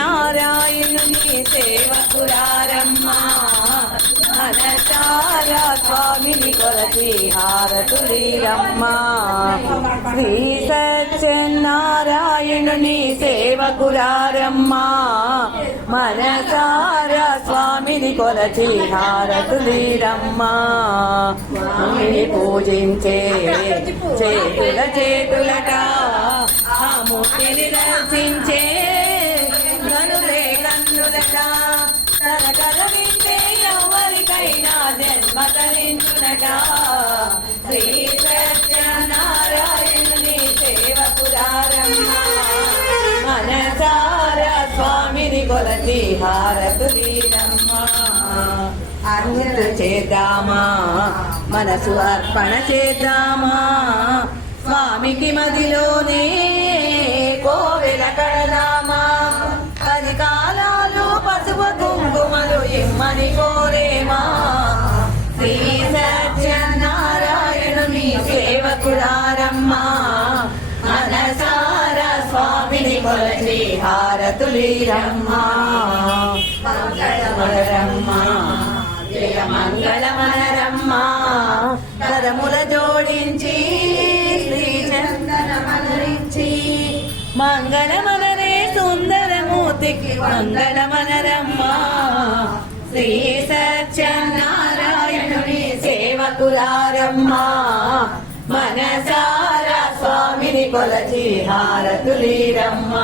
సత్యనారాయణుని సేవకురారమ్మా మనసారా స్వామిని కొలచి హారతులీరమ్మా శ్రీ సత్యనారాయణుని సేవకురారమ్మా మనసారా స్వామిని కొలచి హారతులీరమ్మా స్వామిని పూజించే చేతులట ఆ మూర్తిని దర్శించే కనులే కన్నులట తరతరమించే ఎవరికైనా జన్మ తరించునట శ్రీ సత్యనారాయణుని సేవకురారమ్మా మనసారా స్వామిని కొలచి హారతులీరమ్మా అర్చన చేద్దామా మనసు అర్పణ చేద్దామా స్వామికి మదిలోనే కోవెల కడదామా 10 కాలాలు పసుపు కుంకుమలు ఇమ్మని కోరేమా శ్రీ సత్యనారాయణుని సేవకురారమ్మా మనసారా స్వామిని కొలచి హారతులీరమ్మా మంగళమనరమ్మా జయ మంగళమనరమ్మా కరముల జోడించి శ్రీచందనమనరించి మంగళమనరే సుందరమూర్తికి మంగళమనరమ్మా శ్రీ సత్యనారాయణుని సేవకురారమ్మా మనసారా స్వామిని కొలచి హారతులీరమ్మా